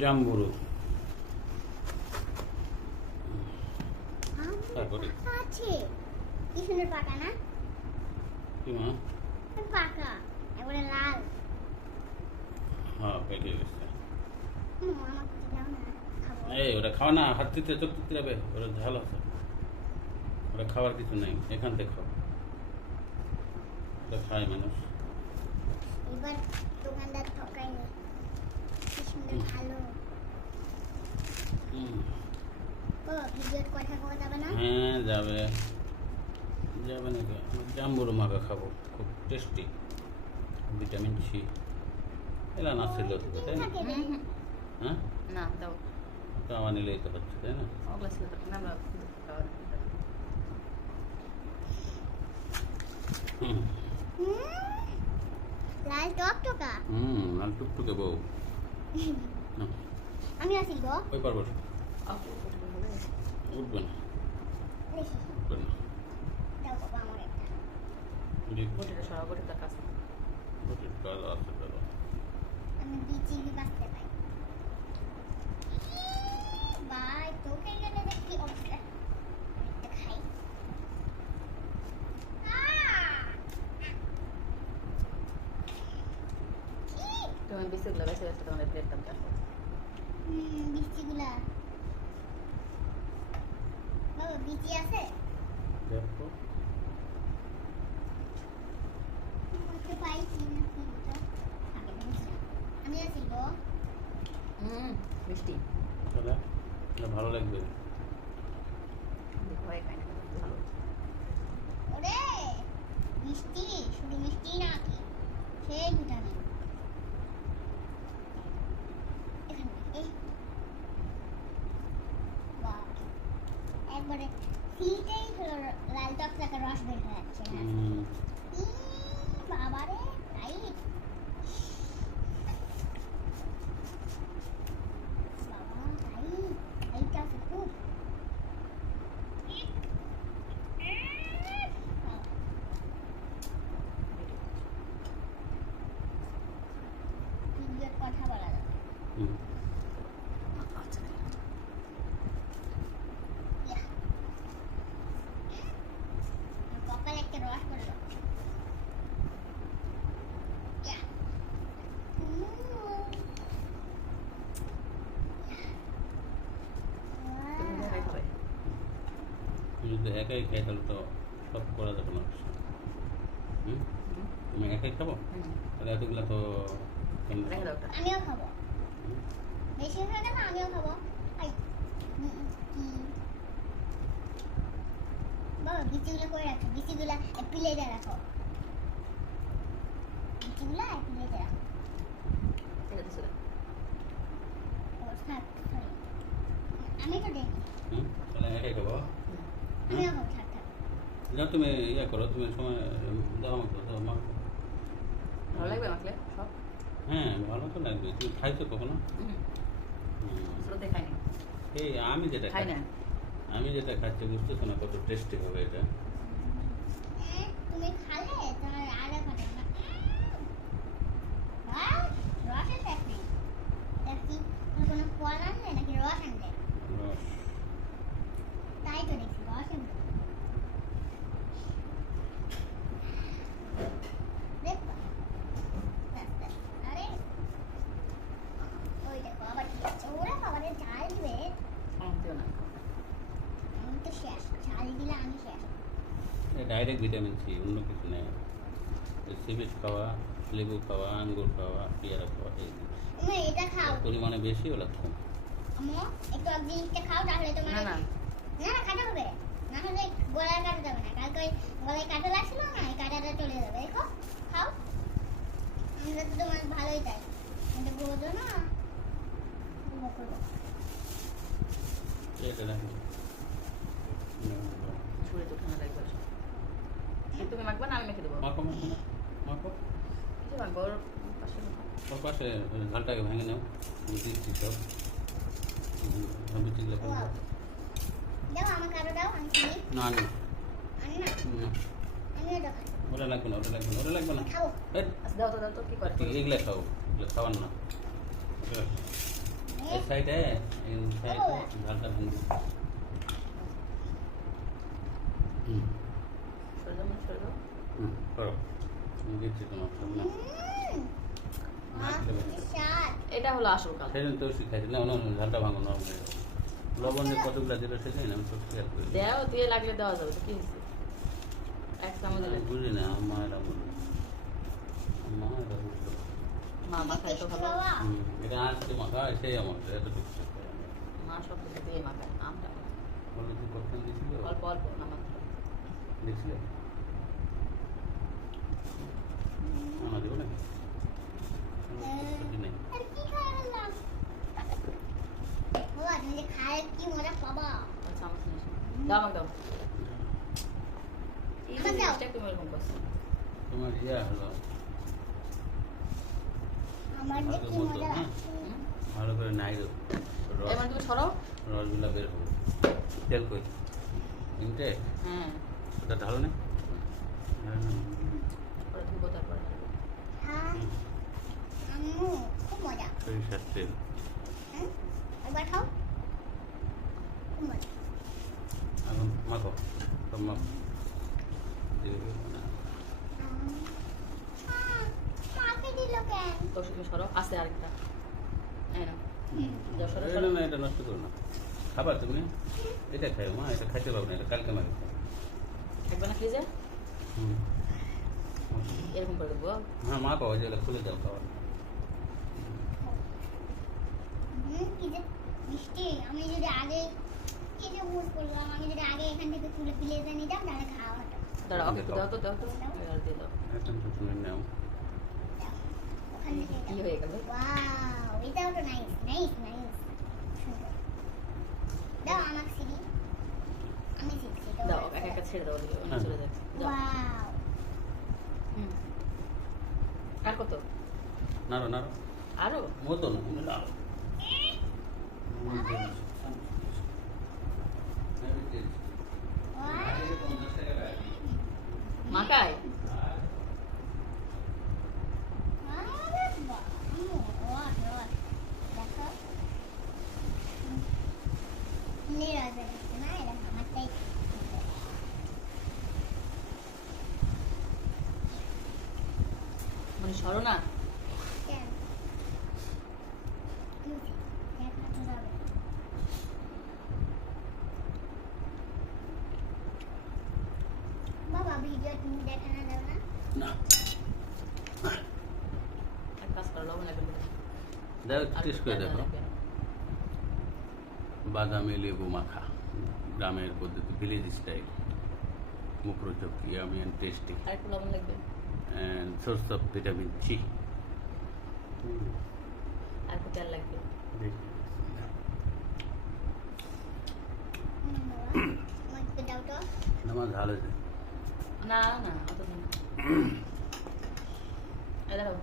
জাম্বুরু। তারপরে? আছে। কি সুন্দর পাকা না? কি মা? পাকা এবারে লাল। হ্যাঁ পেকে গেছে। এই ওটা খাওয়া না হাত দিতে চোখ দিতে যাবে ওটা ঝাল আছে। ওটা খাওয়ার কিছু নেই এখান থেকে খাও। ওটা খায় মানুষ। এবার দোকানদার ঠকায়নি। হ্যাঁ যাবে। যাবে নাকি? জাম্বুরু মাখা খাব খুব টেস্টি ভিটামিন সি এলা না ছিল তাই। হ্যাঁ? না দাও। নিলেই তো হচ্ছে তাই না? হুম। লাল টক হুম আর টুকটুকে বউ। আমি আসি গো। ওই পারব উঠবে না। উঠবে না। দাও বাবা আমার একটা। কাজ আছে দাদা। আমি পাই। বাই তোকে গেলে দেখি অবস্থা আমি একটা খাই আহ! কি? তুমি বিস্কুটগুলো বেশি বেশি তোমাদের প্লেটটা দেখো হুম, বাবা বিচি আছে? দেখো। একটু পাইছি না কি এটা আগে বুঝলাম আমি আছি গো। হুম মিষ্টি ভালো লাগবে হয় খাই না ভালো ওরে মিষ্টি শুধু মিষ্টি না কি সেই ভিটামিন এখানে এই বাহ একবারে সিটেই লাল টকটাকে রস বের হয়ে যাচ্ছে। বাবারে টাইট বাবা টাইট টাইট আছে খুব ভিডিওর কথা বলা যাবে হুম আচ্ছা ইয়া। আমার কপালে একটা রস পড়ল ইয়া। উম। তুমি দেখাই খাবে তুমি যদি একাই খাই তাহলে তো সব করা যাবে না। হুম? তুমি একাই খাব? তাহলে এতগুলো তো আমিও খাব। হুম? বেশি হয়ে গেলে আমিও খাব। আই। উম, উম, কি বাবা বিচিগুলো করে রাখো। বিচিগুলো প্লেটে রাখো বিচিগুলো প্লেটে রাখো ঠিক আছে সেটা ও থাক sorry। আমি তো দেখি হুম তাহলে একাই খাব আমিও খাব থাক থাক না তুমি ইয়ে করো তুমি সময় দাও আমাকে দাও আমাকে। ভালো লাগবে মাখলে সব? হ্যাঁ ভালো তো লাগবে। তুমি খাইছো কখনো? এই আমি যেটা খাই খাই না আমি যেটা খাচ্ছি বুঝতেছো না কত টেস্টি হবে এটা। তুমি খালে তোমার আরও খাবে না বাহ, রসের শেষ নেই তা কি তুমি কোনো ফল আনলে নাকি রস আনলে রস তাই তো দেখছি রস আনলে দেখো ব্যাস, ব্যাস। আরে ওই দেখো আবার কি আছে ওরা খাবারের ঝাল দিবে অন্তেও না আমি তো শেষ ঝাল দিলে আমি শেষ ডাইরেক্ট ভিটামিন সি অন্য কিছু নেই সিবিট খাওয়া লেবু খাওয়া আঙ্গুর খাওয়া পেয়ারা খাওয়া এই এটা খাও। পরিমাণে বেশি ওলা কম আম্মু একটু জিনিসটা খাও তাহলে তোমার না না। না না কাটা হবে। না হলে গলায় কাটা যাবে না কালকে ওই গলায় কাটা লাগছিল না এই কাটাটা চলে যাবে। দেখো খাও। আমরা তো তোমার ভালোই বোঝো না করব এটা রাখো ছুঁড়ে তো ঠান্ডা লাগবে সব এই তুমি মাখবা না আমি মেখে দেবো মাখো মাখো না মাখো কিছু মাখবো ওর পাশে মাখো। ওর পাশে ঝালটাকে ভেঙে নাও দিচ্ছি সব আমি খাই না না না ওটা লাগবে না ওটা লাগবে না ওটা লাগবে না খাব এই, আচ্ছা দাও তো দাও তো কি করে এগুলো খাও এগুলো খাওয়ার না এই সাইডে এই সাইডে ঝালটা ভেঙে হুম সরে সরে। হুম আমি দিচ্ছি তোমার সামনে এটা হলো আসল কালার সেদিন তো শিখাইছি না অন্য ঝালটা ভাঙো যাবে লবণ যে কতগুলো দিল সেদিন আমি তো খেয়াল করি দেও দিয়ে লাগলে দেওয়া যাবে তো কি হয়েছে? এক চামচ দিলে। আমি বুঝি না আমার বলল আমার বুঝলো মা মাখায় তো ভালো। এটা আজকে হয় সেই আমার এতটুকু মা সব কিছু দিয়ে মাখায় আমটা। বলে তুই কখন দিয়েছিল? অল্প অল্প না মাত্র। দেখছিলে আমার দেবো নাকি তোমার ইয়া ভালো করে নাই রস এবার তুমি সরো রসগুলা বের হবে তেল কই তিনটে হ্যাঁ ওটা ঢালো না ধুবো তারপরে হ্যাঁ খুব মজা সরিষার তেল একবার খাও খুব মজা এখন মাখো সব মাখো দিয়ে দিবি না। আছে আরেকটা এটা নষ্ট করো না খাবার তুমি এটা খাই মা এটা খাইতে পারব না এটা কালকে মারি থাকবে না ফ্রিজে হুম এরকম করে দেবো হ্যাঁ মা পাওয়া যায় খুলে যাও খাবার হুম, কি যে মিষ্টি আমি যদি আগে কি যে ভুল করলাম আমি যদি আগে এখান থেকে তুলে প্লেটে নিতাম তাহলে খাওয়া হতো। দাঁড়াও দাও। তো দাও তো এবার দিয়ে দাও। তো তুমি নাও। কি হয়ে গেল? ওয়াও এটাও তো নাইস নাইস নাইস দাও আমাকে সিঁড়ি। আমি শিখছি দাও এক একটা ছেড়ে দাও দিকে অন্য চলে যাচ্ছে। ওয়াও আর কত? নাড়ো নাড়ো। আরও? মতো না তুমি নাড়ো মাকায় আরে বাহ ওয়াও ওয়াও দেখো নিরাজ দেখছে না এটা আমারটাই মানে সরো না কেন কি হচ্ছে? দেখাতে যাবে বাবা ভিডিও তুমি দেখানো যাবে না না এক কাজ করো লবণ লাগবে না। দেখো টেস্ট করে দেখো। বাদামি লেবু মাখা গ্রামের পদ্ধতি ভিলেজ স্টাইল মুখরোচক yummy and tasty and source of vitamin C আর তেল লাগবে? আমার ভালো আছে না না অত দেখো।